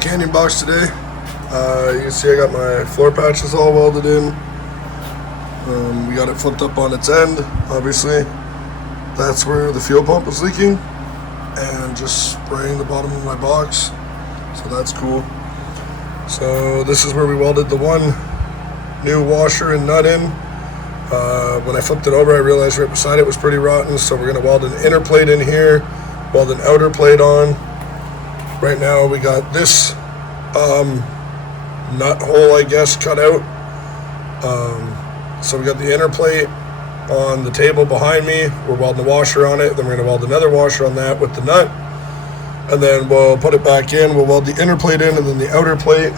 canyon box today. You can see I got my floor patches all welded in. We got it flipped up on its end, obviously. That's where the fuel pump was leaking, and just spraying the bottom of my box, so that's cool. So this is where we welded the one new washer and nut in. When I flipped it over, I realized right beside it was pretty rotten, so we're going to weld an inner plate in here, weld an outer plate on. Right now we got this nut hole, I guess, cut out. So we got the inner plate on the table behind me. We're welding a washer on it, then we're going to weld another washer on that with the nut, and then we'll put it back in. We'll weld the inner plate in and then the outer plate.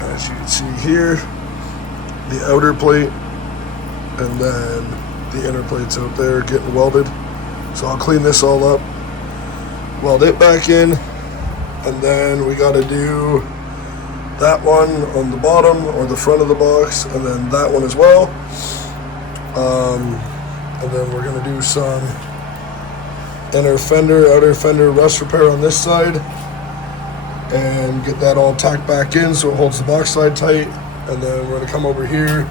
As you can see here, the outer plate, and then the inner plate's out there getting welded. So I'll clean this all up, weld it back in, and then we got to do that one on the bottom or the front of the box, and then that one as well. And then we're going to do some inner fender, outer fender rust repair on this side, and get that all tacked back in so it holds the box side tight. And then we're going to come over here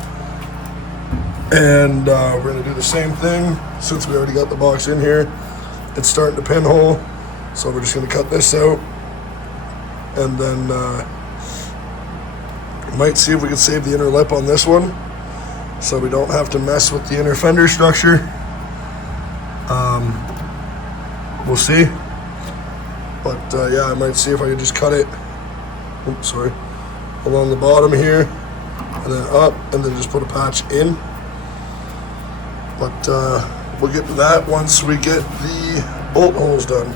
and we're going to do the same thing. Since we already got the box in here, it's starting to pinhole, so we're just going to cut this out, and then might see if we can save the inner lip on this one so we don't have to mess with the inner fender structure. We'll see, but yeah, I might see if I could just cut it, oops, sorry, along the bottom here, and then up, and then just put a patch in. But we'll get to that once we get the bolt holes done.